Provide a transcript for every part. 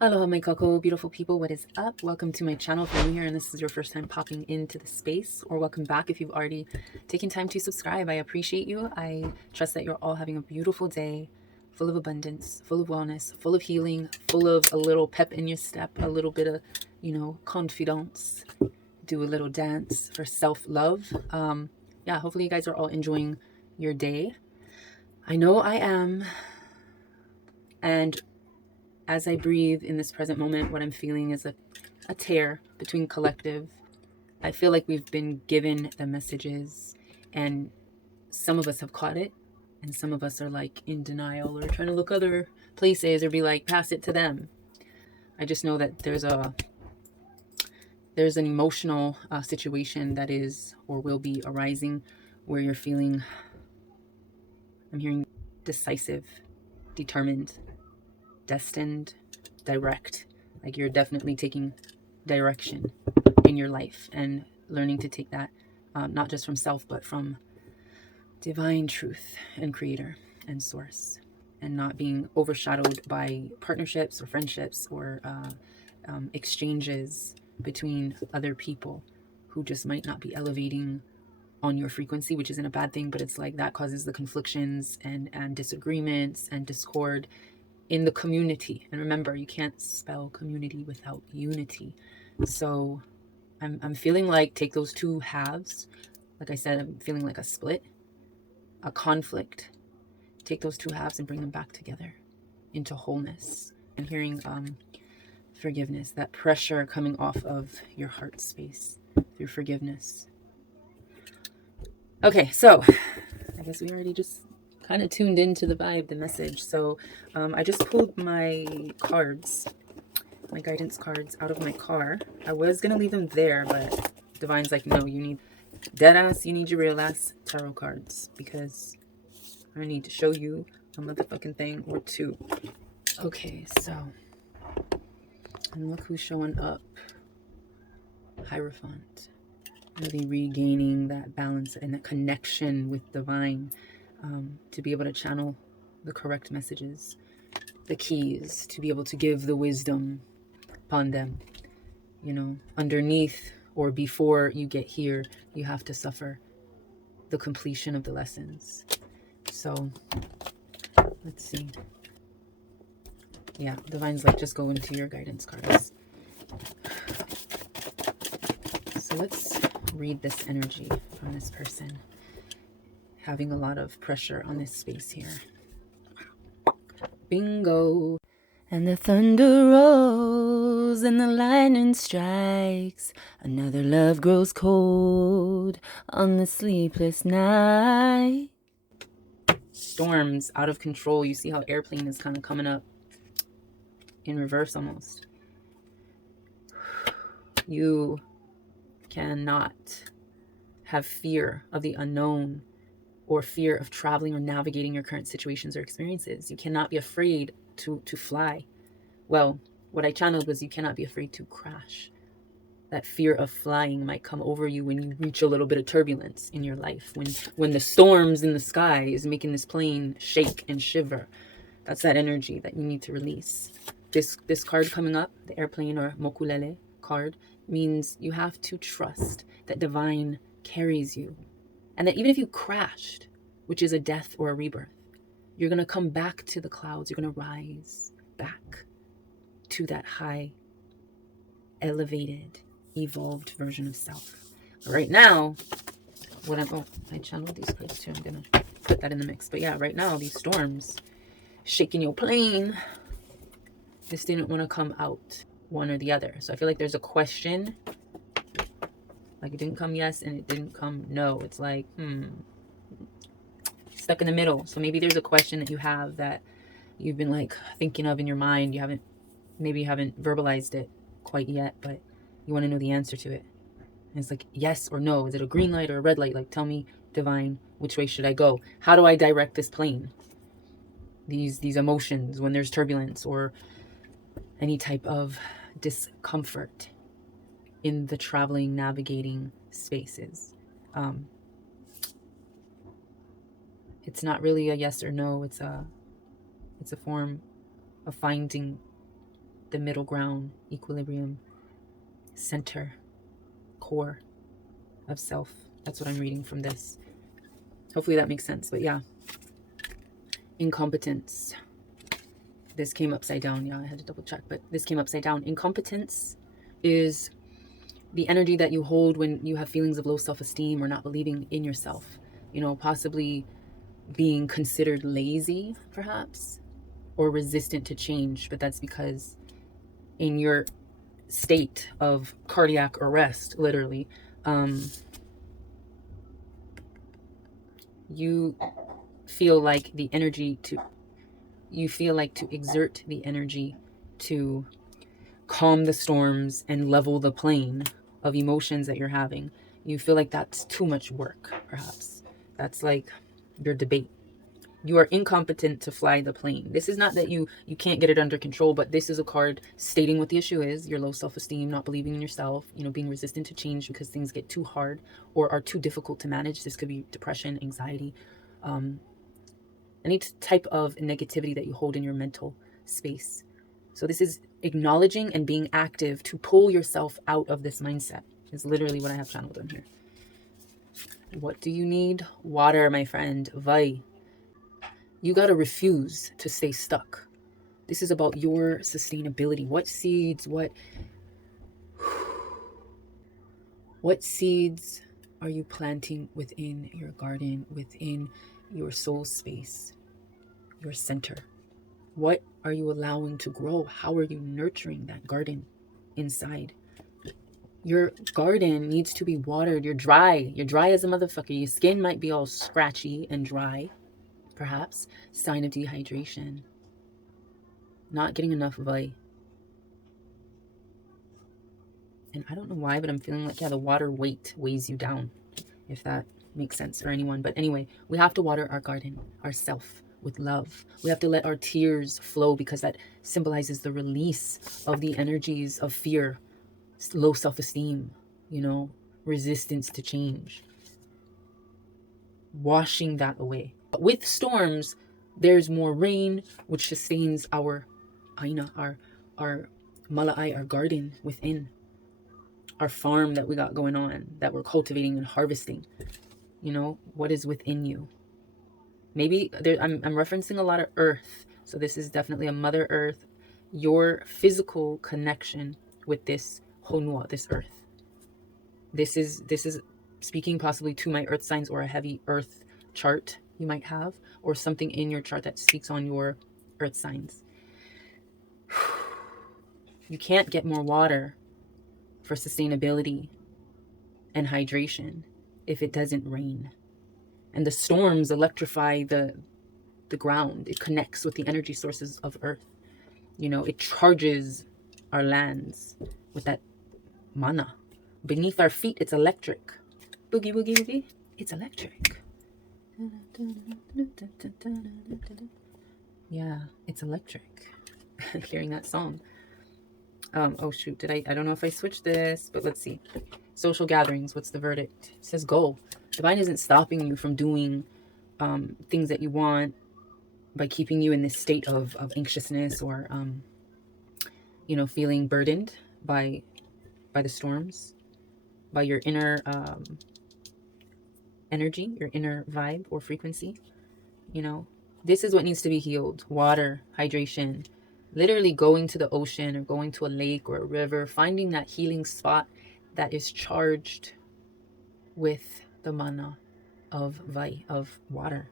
Aloha my kako, beautiful people, what is up? Welcome to my channel if you're new here and this is your first time popping into the space, or welcome back if you've already taken time to subscribe. I appreciate you. I trust that you're all having a beautiful day, full of abundance, full of wellness, full of healing, full of a little pep in your step, a little bit of, confidence. Do a little dance for self-love. Yeah, hopefully you guys are all enjoying your day. I know I am. And as I breathe in this present moment, what I'm feeling is a tear between collective. I feel like we've been given the messages, and some of us have caught it, and some of us are like in denial or trying to look other places or be like, pass it to them. I just know that there's an emotional situation that is or will be arising where you're feeling, I'm hearing decisive, determined, destined, direct. Like you're definitely taking direction in your life and learning to take that not just from self but from divine truth and creator and source, and not being overshadowed by partnerships or friendships or exchanges between other people who just might not be elevating on your frequency, which isn't a bad thing, but it's like that causes the conflictions and disagreements and discord in the community. And remember, you can't spell community without unity. So I'm feeling like take those two halves. Like I said, I'm feeling like a split, a conflict. Take those two halves and bring them back together into wholeness. I'm hearing forgiveness, that pressure coming off of your heart space through forgiveness. Okay, so I guess we already just kind of tuned into the vibe, the message. So I just pulled my cards, my guidance cards out of my car. I was going to leave them there, but Divine's like, no, you need dead ass, you need your real ass tarot cards because I need to show you a motherfucking thing or two. Okay, so, and look who's showing up. Hierophant. Really regaining that balance and that connection with divine, to be able to channel the correct messages, the keys, to be able to give the wisdom upon them. Underneath or before you get here, you have to suffer the completion of the lessons. So let's see. Yeah, Divine's like, just go into your guidance cards. So let's read this energy from this person having a lot of pressure on this space here. Bingo. And the thunder rolls and the lightning strikes. Another love grows cold on the sleepless night. Storms out of control. You see how airplane is kind of coming up in reverse almost. You cannot have fear of the unknown or fear of traveling or navigating your current situations or experiences. You cannot be afraid to fly. Well, what I channeled was you cannot be afraid to crash. That fear of flying might come over you when you reach a little bit of turbulence in your life, when the storms in the sky is making this plane shake and shiver. That's that energy that you need to release. This card coming up, the airplane or mokulele card, means you have to trust that divine carries you, and that even if you crashed, which is a death or a rebirth, you're going to come back to the clouds. You're going to rise back to that high, elevated, evolved version of self. But right now, I channeled these cards too. I'm going to put that in the mix. But yeah, right now, these storms shaking your plane, this didn't want to come out one or the other. So I feel like there's a question. Like it didn't come yes and it didn't come no. It's like, stuck in the middle. So maybe there's a question that you have that you've been like thinking of in your mind. Maybe you haven't verbalized it quite yet, but you want to know the answer to it. And it's like yes or no. Is it a green light or a red light? Like, tell me, divine, which way should I go? How do I direct this plane? These emotions when there's turbulence or any type of discomfort in the traveling, navigating spaces. It's not really a yes or no. It's a form of finding the middle ground, equilibrium, center, core of self. That's what I'm reading from this. Hopefully that makes sense. But yeah, incompetence. This came upside down. Yeah, I had to double check, but this came upside down. Incompetence is the energy that you hold when you have feelings of low self-esteem or not believing in yourself. You know, possibly being considered lazy, perhaps, or resistant to change. But that's because in your state of cardiac arrest, literally, you feel like the energy to exert the energy to calm the storms and level the plane of emotions that you're having. You feel like that's too much work, perhaps. That's like your debate. You are incompetent to fly the plane. This is not that you can't get it under control, but this is a card stating what the issue is: your low self-esteem, not believing in yourself, you know, being resistant to change because things get too hard or are too difficult to manage. This could be depression, anxiety, any type of negativity that you hold in your mental space. So this is acknowledging and being active to pull yourself out of this mindset is literally what I have channeled on here. What do you need? Water, my friend. Vai. You got to refuse to stay stuck. This is about your sustainability. What seeds, what seeds are you planting within your garden, within your soul space, your center? What are you allowing to grow? How are you nurturing that garden inside? Your garden needs to be watered. You're dry. You're dry as a motherfucker. Your skin might be all scratchy and dry, perhaps. Sign of dehydration. Not getting enough vai. And I don't know why, but I'm feeling like, yeah, the water weight weighs you down, if that makes sense for anyone. But anyway, we have to water our garden, ourself, with love. We have to let our tears flow because that symbolizes the release of the energies of fear, low self-esteem, you know, resistance to change. Washing that away. But with storms, there's more rain, which sustains our aina, our mala'ai, our garden within, our farm that we got going on, that we're cultivating and harvesting. You know, what is within you? Maybe I'm referencing a lot of earth. So this is definitely a Mother Earth, your physical connection with this honua, this earth. This is speaking possibly to my earth signs or a heavy earth chart you might have, or something in your chart that speaks on your earth signs. You can't get more water for sustainability and hydration if it doesn't rain. And the storms electrify the ground. It connects with the energy sources of earth. You know, it charges our lands with that mana. Beneath our feet, it's electric. Boogie, boogie, boogie. It's electric. Yeah, it's electric. Hearing that song. Oh shoot, I don't know if I switched this, but let's see. Social gatherings, what's the verdict? It says go. Divine isn't stopping you from doing things that you want by keeping you in this state of anxiousness or you know, feeling burdened by the storms, by your inner energy, your inner vibe or frequency. You know, this is what needs to be healed. Water, hydration, literally going to the ocean or going to a lake or a river, finding that healing spot that is charged with the mana of vai, of water.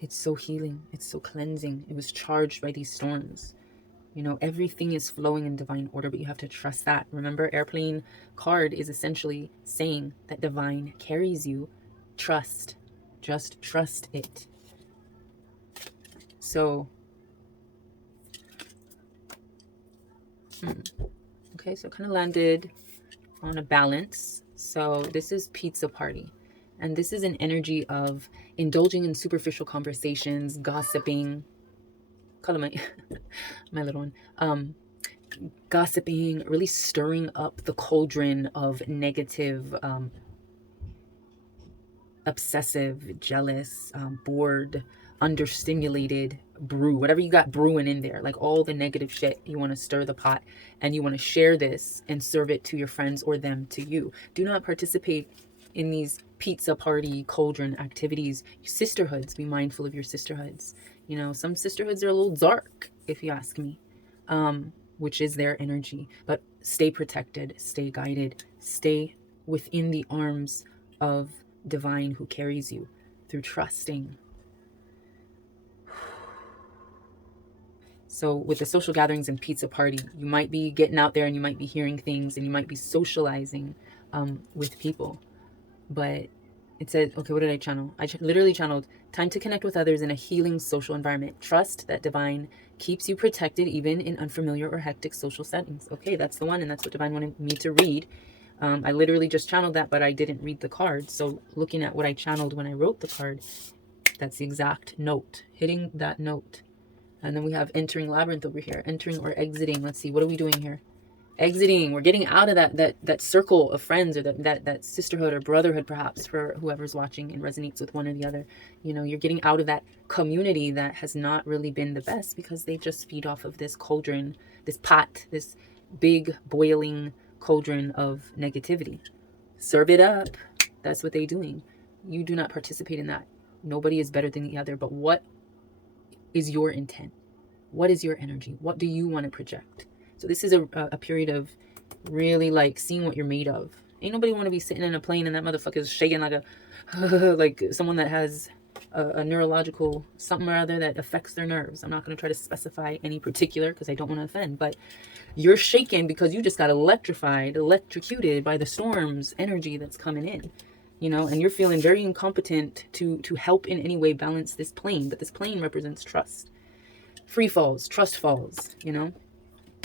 It's so healing. It's so cleansing. It was charged by these storms. You know, everything is flowing in divine order, but you have to trust that. Remember, airplane card is essentially saying that divine carries you. Trust. Just trust it. So, okay, so kind of landed on a balance. So this is pizza party. And this is an energy of indulging in superficial conversations, gossiping. Call my, my little one. Gossiping, really stirring up the cauldron of negative, obsessive, jealous, bored, understimulated brew, whatever you got brewing in there, like all the negative shit. You want to stir the pot and you want to share this and serve it to your friends or them to you. Do not participate in these pizza party cauldron activities. Sisterhoods, be mindful of your sisterhoods. You know, some sisterhoods are a little dark, if you ask me, which is their energy. But stay protected, stay guided, stay within the arms of divine who carries you through trusting. So with the social gatherings and pizza party, you might be getting out there and you might be hearing things and you might be socializing with people. But it said, okay, what did I channel? I literally channeled time to connect with others in a healing social environment. Trust that divine keeps you protected even in unfamiliar or hectic social settings. Okay, that's the one, and that's what divine wanted me to read. I literally just channeled that, but I didn't read the card. So looking at what I channeled when I wrote the card, that's the exact note, hitting that note. And then we have entering labyrinth over here, entering or exiting. Let's see, what are we doing here? Exiting. We're getting out of that circle of friends, or that sisterhood or brotherhood, perhaps, for whoever's watching and resonates with one or the other. You know, you're getting out of that community that has not really been the best because they just feed off of this cauldron, this pot, this big boiling cauldron of negativity. Serve it up. That's what they're doing. You do not participate in that. Nobody is better than the other. But what is your intent? What is your energy? What do you want to project? So this is a period of really like seeing what you're made of. Ain't nobody want to be sitting in a plane and that motherfucker's shaking like a like someone that has a neurological something or other that affects their nerves. I'm not going to try to specify any particular because I don't want to offend, but you're shaking because you just got electrocuted by the storm's energy that's coming in. You know, and you're feeling very incompetent to help in any way balance this plane. But this plane represents trust. Free falls, trust falls, you know.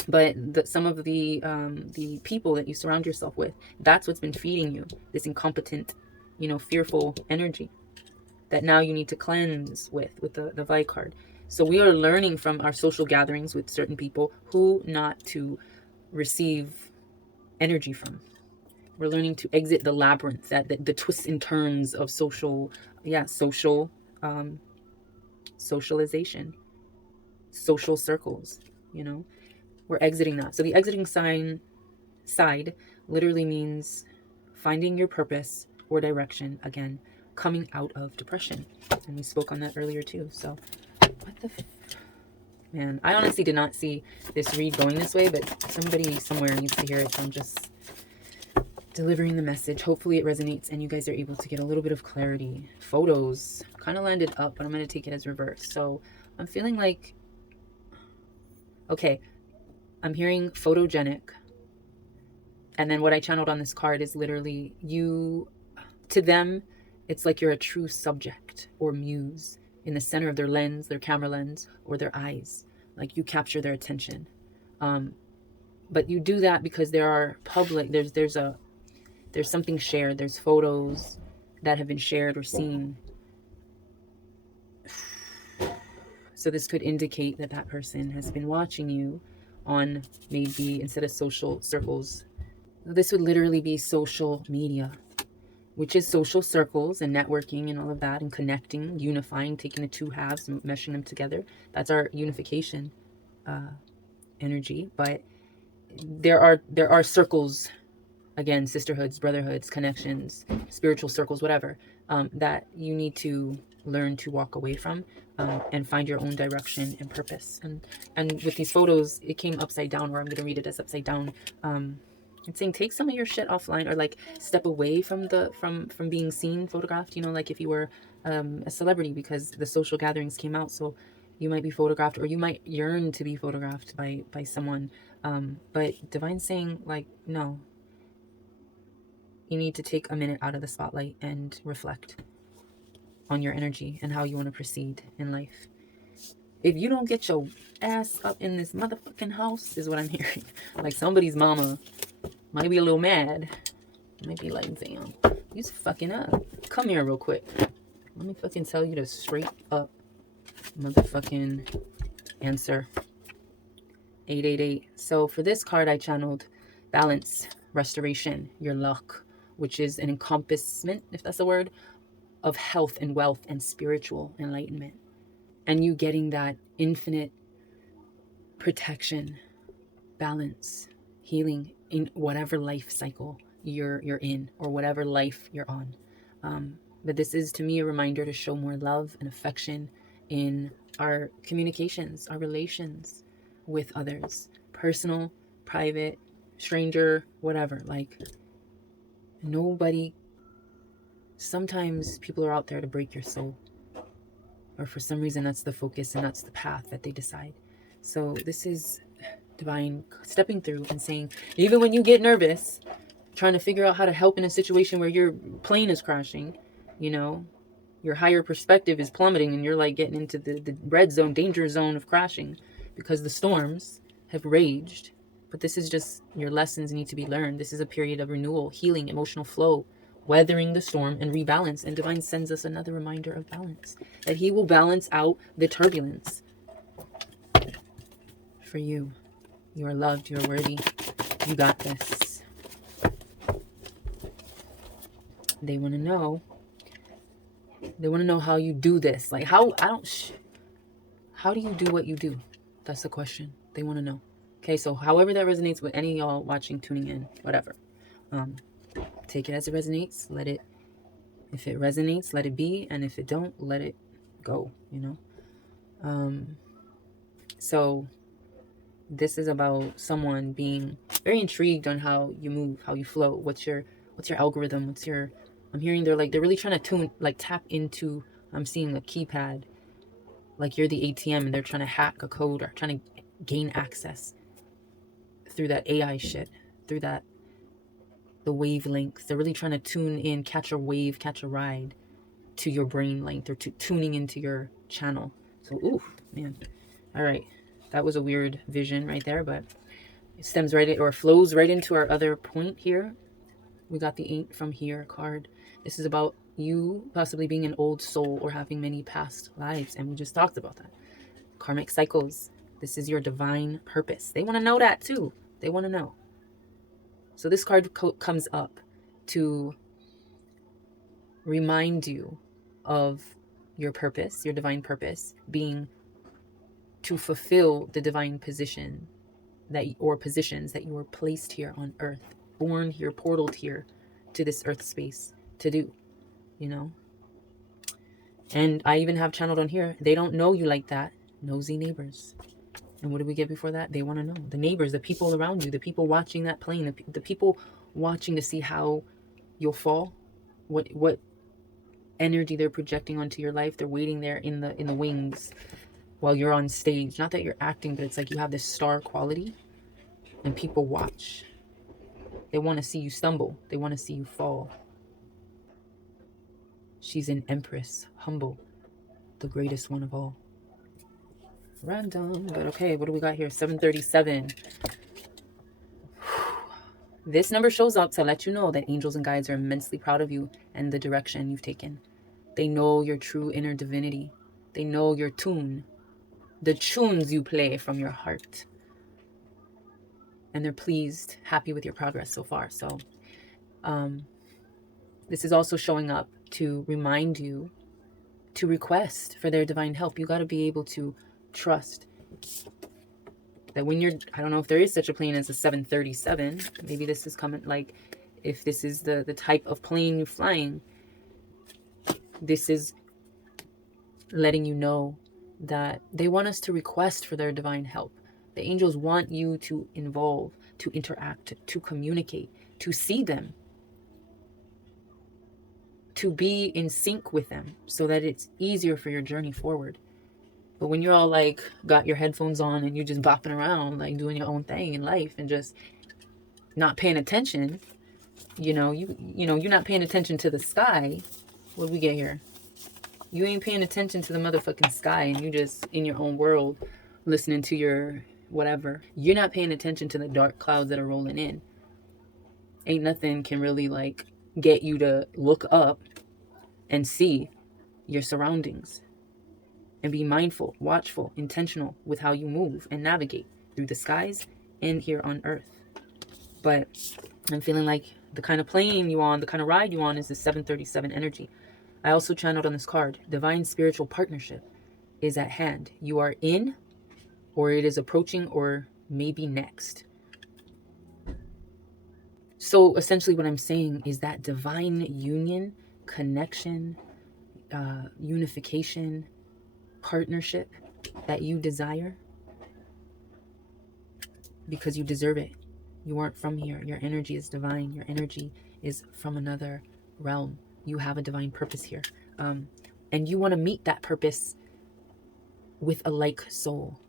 But some of the people that you surround yourself with, that's what's been feeding you this incompetent, you know, fearful energy that now you need to cleanse with the Vi card. So we are learning from our social gatherings with certain people who not to receive energy from. We're learning to exit the labyrinth, that the twists and turns of socialization, social circles, you know. We're exiting that. So the exiting side literally means finding your purpose or direction again, coming out of depression. And we spoke on that earlier too. So what the man, I honestly did not see this read going this way, but somebody somewhere needs to hear it. So I'm just delivering the message. Hopefully it resonates and you guys are able to get a little bit of clarity. Photos kind of landed up, but I'm going to take it as reverse. So I'm feeling like, okay, I'm hearing photogenic. And then what I channeled on this card is literally you, to them, it's like you're a true subject or muse in the center of their lens, their camera lens, or their eyes. Like you capture their attention. But you do that because there are public, there's something shared. There's photos that have been shared or seen. So this could indicate that that person has been watching you on, maybe instead of social circles, this would literally be social media, which is social circles and networking and all of that, and connecting, unifying, taking the two halves and meshing them together. That's our unification energy. But there are circles, again, sisterhoods, brotherhoods, connections, spiritual circles, whatever, that you need to learn to walk away from, and find your own direction and purpose. And with these photos, it came upside down, or I'm going to read it as upside down. It's saying take some of your shit offline, or like step away from from being seen, photographed, you know, like if you were a celebrity, because the social gatherings came out. So you might be photographed, or you might yearn to be photographed by someone. But Divine's saying, like, no, you need to take a minute out of the spotlight and reflect on your energy and how you want to proceed in life. If you don't get your ass up in this motherfucking house, is what I'm hearing. Like somebody's mama might be a little mad. Might be like, damn, you's fucking up. Come here real quick. Let me fucking tell you the straight up motherfucking answer. 888. So for this card, I channeled balance, restoration, your luck, which is an encompassment, if that's a word, of health and wealth and spiritual enlightenment. and you getting that infinite protection, balance, healing in whatever life cycle you're in, or whatever life you're on. But this is, to me, a reminder to show more love and affection in our communications, our relations with others, personal, private, stranger, whatever. Like, nobody, sometimes people are out there to break your soul, or for some reason that's the focus and that's the path that they decide. So this is divine stepping through and saying, even when you get nervous, trying to figure out how to help in a situation where your plane is crashing, you know, your higher perspective is plummeting and you're like getting into the red zone, danger zone of crashing because the storms have raged. But this is just, your lessons need to be learned. This is a period of renewal, healing, emotional flow, weathering the storm and rebalance. And divine sends us another reminder of balance, that he will balance out the turbulence for you. You are loved, you are worthy, you got this. They want to know how you do this. Like, how do you do what you do? That's the question they want to know. Okay, so however that resonates with any of y'all watching, tuning in, whatever, take it as it resonates. Let it, if it resonates, let it be, and if it don't, let it go, you know. So this is about someone being very intrigued on how you move, how you flow, what's your algorithm, what's your, I'm hearing they're really trying to tap into, I'm seeing a keypad, like you're the ATM and they're trying to hack a code or trying to gain access through that AI shit, through that, the wavelengths. They're really trying to tune in, catch a wave, catch a ride to your brain length, or tuning into your channel. So, ooh, man. All right. That was a weird vision right there, but it stems right, or flows right into our other point here. We got the Ain't From Here card. This is about you possibly being an old soul or having many past lives. And we just talked about that. Karmic cycles. This is your divine purpose. They want to know that too. They want to know. So this card comes up to remind you of your purpose, your divine purpose, being to fulfill the divine position or positions that you were placed here on earth, born here, portaled here to this earth space to do, you know. And I even have channeled on here, they don't know you like that. Nosy neighbors. And what did we get before that? They want to know. The neighbors, the people around you, the people watching that plane, the people watching to see how you'll fall, what energy they're projecting onto your life. They're waiting there in the wings while you're on stage. Not that you're acting, but it's like you have this star quality and people watch. They want to see you stumble. They want to see you fall. She's an empress, humble, the greatest one of all. Random, but okay, what do we got here? 737. This number shows up to let you know that angels and guides are immensely proud of you and the direction you've taken. They know your true inner divinity. They know your tune, the tunes you play from your heart. And they're pleased, happy with your progress so far. So this is also showing up to remind you to request for their divine help. You got to be able to trust that when you're, I don't know if there is such a plane as a 737. Maybe this is coming, like, if this is the type of plane you're flying, this is letting you know that they want us to request for their divine help. The angels want you to involve, to interact, to communicate, to see them, to be in sync with them so that it's easier for your journey forward. But when you're all like got your headphones on and you're just bopping around, like doing your own thing in life and just not paying attention, you know, you're not paying attention to the sky. What do we get here? You ain't paying attention to the motherfucking sky and you just in your own world listening to your whatever. You're not paying attention to the dark clouds that are rolling in. Ain't nothing can really like get you to look up and see your surroundings and be mindful, watchful, intentional with how you move and navigate through the skies and here on earth. But I'm feeling like the kind of plane you on, the kind of ride you on is the 737 energy. I also channeled on this card, divine spiritual partnership. is at hand. You are in, or it is approaching, or maybe next. So essentially what I'm saying is that divine union, connection, unification, partnership that you desire, because you deserve it. You aren't from here. Your energy is divine. Your energy is from another realm. You have a divine purpose here. And you want to meet that purpose with a like soul,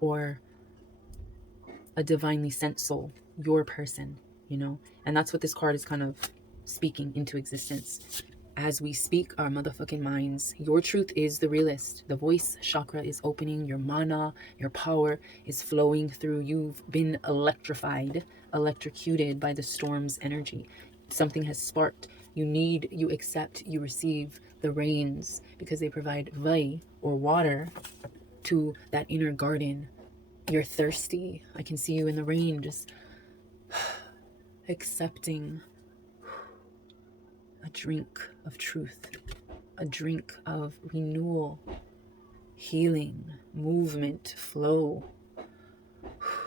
or a divinely sent soul, your person, you know? And that's what this card is kind of speaking into existence. As we speak our motherfucking minds, your truth is the realist. The voice chakra is opening. Your mana, your power is flowing through. You've been electrified, electrocuted by the storm's energy. Something has sparked. You accept, you receive the rains, because they provide vai, or water, to that inner garden. You're thirsty. I can see you in the rain, just accepting a drink of truth, a drink of renewal, healing, movement, flow.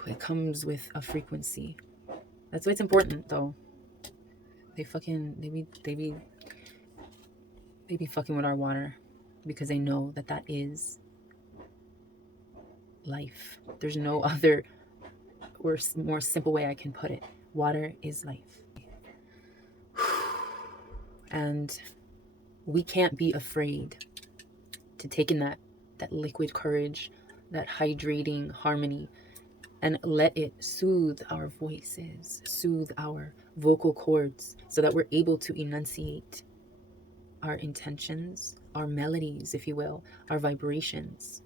It comes with a frequency. That's why it's important, though. They be fucking with our water, because they know that that is life. There's no other or more simple way I can put it. Water is life. And we can't be afraid to take in that liquid courage, that hydrating harmony, and let it soothe our voices, soothe our vocal cords, so that we're able to enunciate our intentions, our melodies, if you will, our vibrations.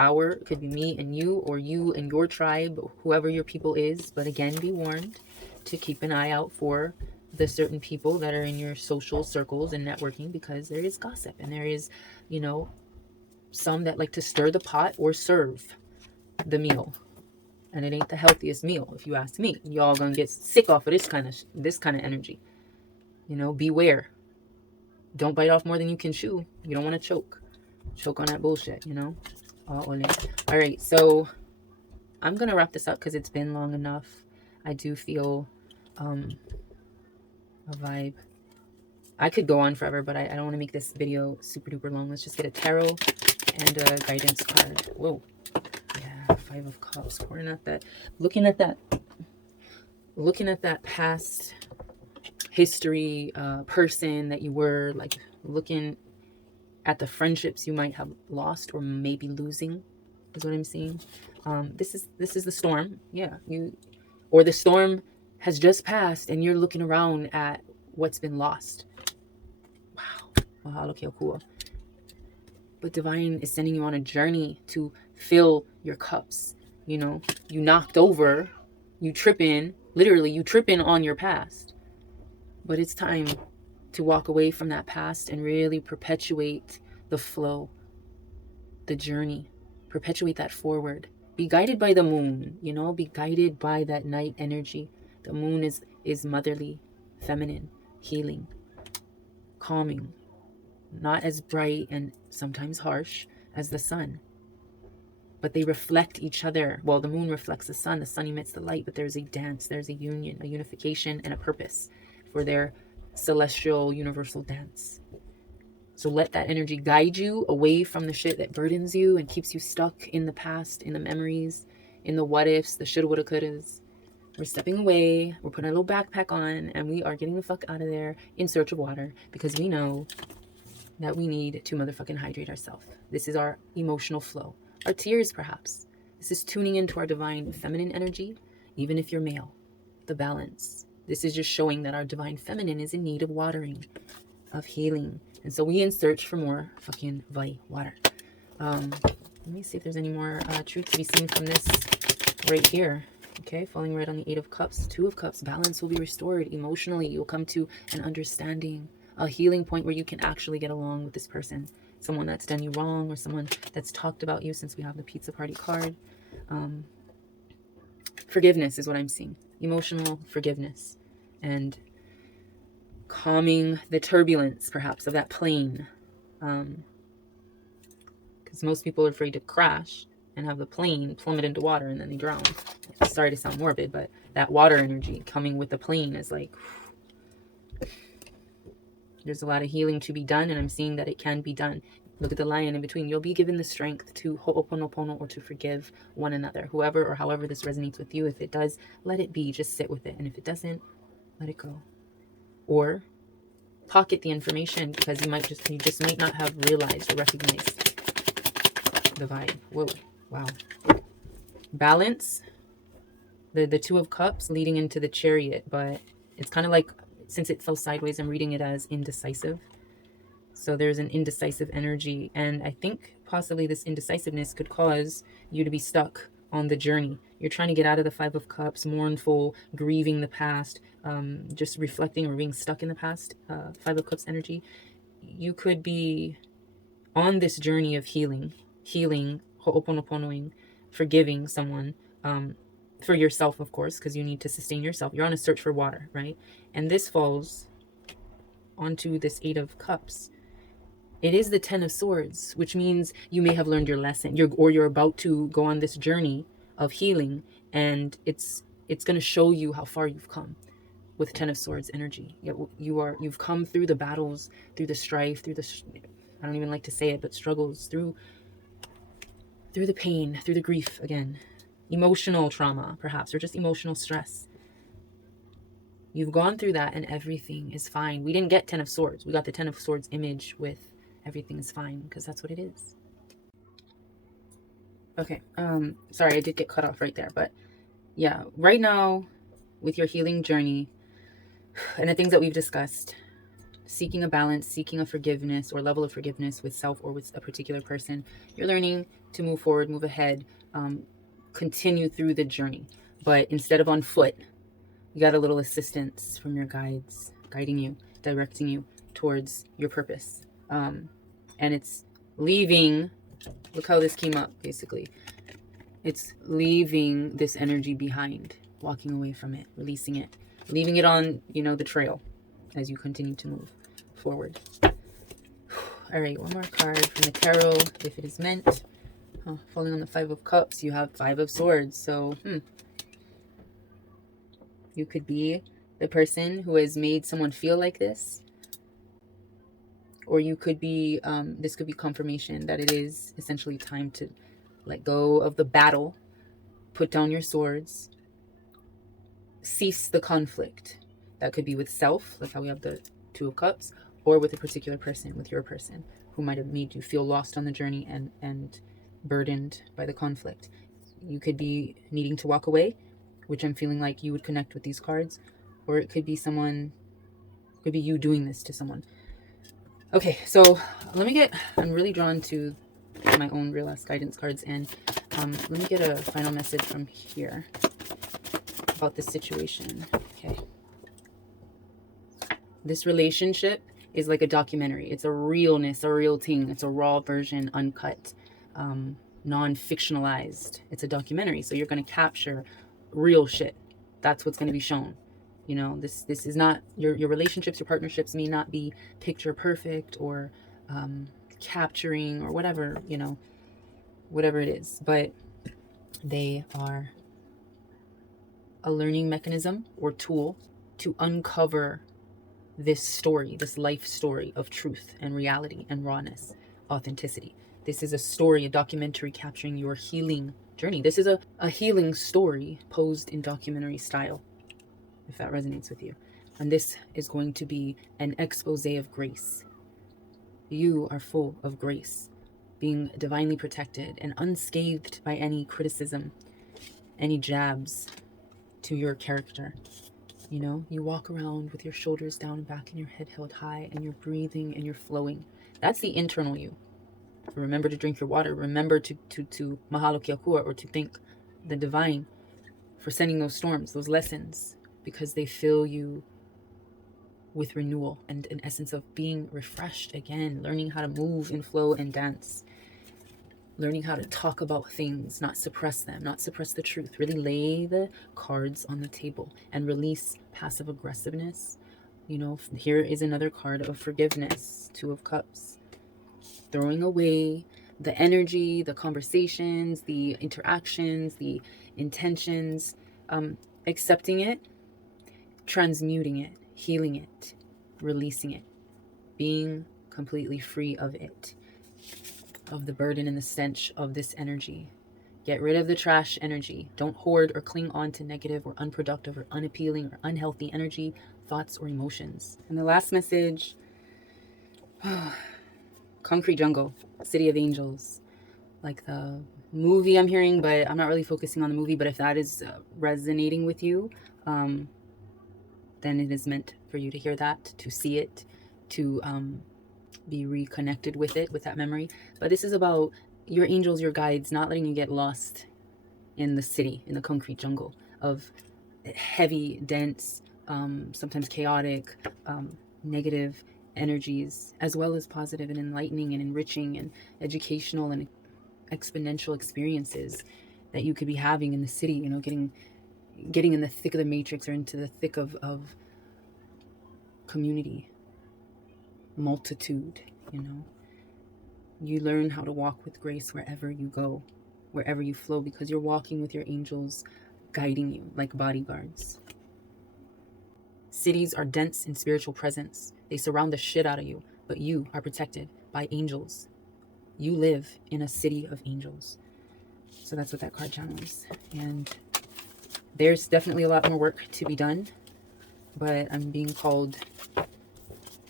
Our could be me and you, or you and your tribe, whoever your people is. But again, be warned to keep an eye out for the certain people that are in your social circles and networking, because there is gossip, and there is, you know, some that like to stir the pot or serve the meal, and it ain't the healthiest meal, if you ask me. Y'all gonna get sick off of this kind of energy. You know, beware. Don't bite off more than you can chew. You don't want to choke on that bullshit, you know. All right, so I'm gonna wrap this up because it's been long enough. I do feel a vibe. I could go on forever, but I don't want to make this video super duper long. Let's just get a tarot and a guidance card. Whoa. Yeah, 5 of Cups. Pouring at that, looking at that past history, person that you were, like looking at the friendships you might have lost or maybe losing, is what I'm seeing. This is the storm. Yeah, or the storm has just passed and you're looking around at what's been lost. Wow. Mahalo ke okua. But divine is sending you on a journey to fill your cups. You know, you knocked over, you tripping on your past. But it's time to walk away from that past and really perpetuate the flow, the journey, perpetuate that forward. Be guided by the moon, you know, be guided by that night energy. The moon is motherly, feminine, healing, calming, not as bright and sometimes harsh as the sun, but they reflect each other. Well, the moon reflects the sun emits the light, but there's a dance, there's a union, a unification, and a purpose for their celestial universal dance. So let that energy guide you away from the shit that burdens you and keeps you stuck in the past, in the memories, in the what ifs, the shoulda, woulda, couldas. We're stepping away, we're putting a little backpack on, and we are getting the fuck out of there in search of water, because we know that we need to motherfucking hydrate ourselves. This is our emotional flow. Our tears, perhaps. This is tuning into our divine feminine energy, even if you're male. The balance. This is just showing that our divine feminine is in need of watering, of healing. And so we in search for more fucking vai, water. Let me see if there's any more truth to be seen from this right here. Okay, falling right on the 8 of Cups. 2 of Cups. Balance will be restored emotionally. You'll come to an understanding, a healing point where you can actually get along with this person. Someone that's done you wrong, or someone that's talked about you, since we have the pizza party card. Forgiveness is what I'm seeing. Emotional forgiveness. And calming the turbulence, perhaps, of that plane. because most people are afraid to crash and have the plane plummet into water and then they drown. Sorry to sound morbid, but that water energy coming with the plane is like, there's a lot of healing to be done, and I'm seeing that it can be done. Look at the lion in between. You'll be given the strength to ho'oponopono, or to forgive one another. Whoever or however this resonates with you, if it does, let it be. Just sit with it. And if it doesn't, let it go. Or pocket the information, because you just might not have realized or recognized the vibe. Whoa. Wow. Balance. The Two of Cups leading into the Chariot, but it's kind of like, since it fell sideways, I'm reading it as indecisive. So there's an indecisive energy, and I think possibly this indecisiveness could cause you to be stuck on the journey. You're trying to get out of the Five of Cups, mournful, grieving the past, just reflecting or being stuck in the past. Five of Cups energy. You could be on this journey of healing, ho'oponoponoing, forgiving someone, for yourself, of course, because you need to sustain yourself. You're on a search for water, right? And this falls onto this Eight of Cups. It is the Ten of Swords, which means you may have learned your lesson. You're about to go on this journey of healing, and it's going to show you how far you've come with Ten of Swords energy. You've come through the battles, through the strife, I don't even like to say it, but struggles, through the pain, through the grief, again, emotional trauma, perhaps, or just emotional stress. You've gone through that, and everything is fine. We didn't get Ten of Swords. We got the Ten of Swords image with everything is fine, because that's what it is. Okay, sorry, I did get cut off right there, but yeah, right now, with your healing journey and the things that we've discussed, seeking a balance, seeking a forgiveness or level of forgiveness with self or with a particular person, you're learning to move forward, move ahead, continue through the journey. But instead of on foot, you got a little assistance from your guides, guiding you, directing you towards your purpose. And it's leaving, look how this came up, basically. It's leaving this energy behind, walking away from it, releasing it, leaving it on, the trail as you continue to move forward. All right, one more card from the tarot, if it is meant. Falling on the Five of Cups, you have Five of Swords. So, you could be the person who has made someone feel like this. Or you could be, this could be confirmation that it is essentially time to let go of the battle, put down your swords, cease the conflict. That could be with self, like how we have the Two of Cups, or with a particular person, with your person, who might have made you feel lost on the journey and burdened by the conflict. You could be needing to walk away, which I'm feeling like you would connect with these cards, or it could be you doing this to someone. Okay, so I'm really drawn to my own real ass guidance cards, and let me get a final message from here about this situation. Okay. This relationship is like a documentary. It's a realness, a real thing. It's a raw version, uncut, non-fictionalized. It's a documentary, so you're going to capture real shit. That's what's going to be shown. This is not your relationships, your partnerships may not be picture perfect or capturing or whatever, whatever it is, but they are a learning mechanism or tool to uncover this story, this life story of truth and reality and rawness, authenticity. This is a story, a documentary capturing your healing journey. This is a healing story posed in documentary style, if that resonates with you. And this is going to be an expose of grace. You are full of grace, being divinely protected and unscathed by any criticism, any jabs to your character. You walk around with your shoulders down and back and your head held high, and you're breathing and you're flowing. That's the internal you. Remember to drink your water. Remember to mahalo ke akua, or to thank the divine for sending those storms, those lessons, because they fill you with renewal and an essence of being refreshed again, learning how to move and flow and dance, learning how to talk about things, not suppress them, not suppress the truth. Really lay the cards on the table and release passive aggressiveness. Here is another card of forgiveness, Two of Cups. Throwing away the energy, the conversations, the interactions, the intentions, accepting it, transmuting it, healing it, releasing it, being completely free of it, of the burden and the stench of this energy. Get rid of the trash energy. Don't hoard or cling on to negative or unproductive or unappealing or unhealthy energy, thoughts, or emotions. And the last message, Concrete Jungle, City of Angels, like the movie I'm hearing, but I'm not really focusing on the movie. But if that is resonating with you, then it is meant for you to hear that, to see it, to be reconnected with it, with that memory. But this is about your angels, your guides, not letting you get lost in the city, in the concrete jungle of heavy, dense, sometimes chaotic, negative energies, as well as positive and enlightening and enriching and educational and exponential experiences that you could be having in the city, you know, getting in the thick of the matrix or into the thick of community, multitude, you know. You learn how to walk with grace wherever you go, wherever you flow, because you're walking with your angels guiding you like bodyguards. Cities are dense in spiritual presence. They surround the shit out of you, but you are protected by angels. You live in a city of angels. So that's what that card channels. And there's definitely a lot more work to be done, but I'm being called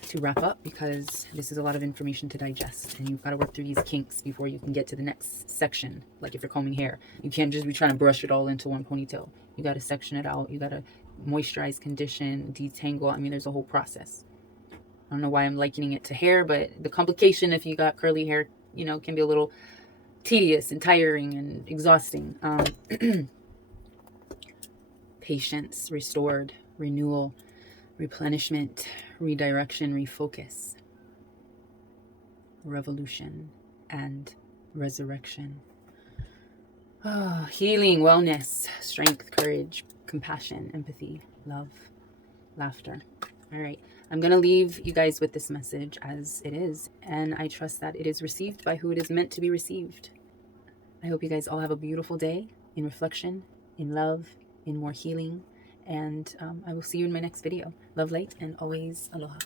to wrap up because this is a lot of information to digest, and you've got to work through these kinks before you can get to the next section. Like if you're combing hair, you can't just be trying to brush it all into one ponytail. You got to section it out. You got to moisturize, condition, detangle. I mean, there's a whole process. I don't know why I'm likening it to hair, but the complication, if you got curly hair, you know, can be a little tedious and tiring and exhausting. Patience, restored, renewal, replenishment, redirection, refocus, revolution, and resurrection. Healing, wellness, strength, courage, compassion, empathy, love, laughter. All right, I'm going to leave you guys with this message as it is, and I trust that it is received by who it is meant to be received. I hope you guys all have a beautiful day in reflection, in love, in more healing, and I will see you in my next video. Love, light, and always aloha.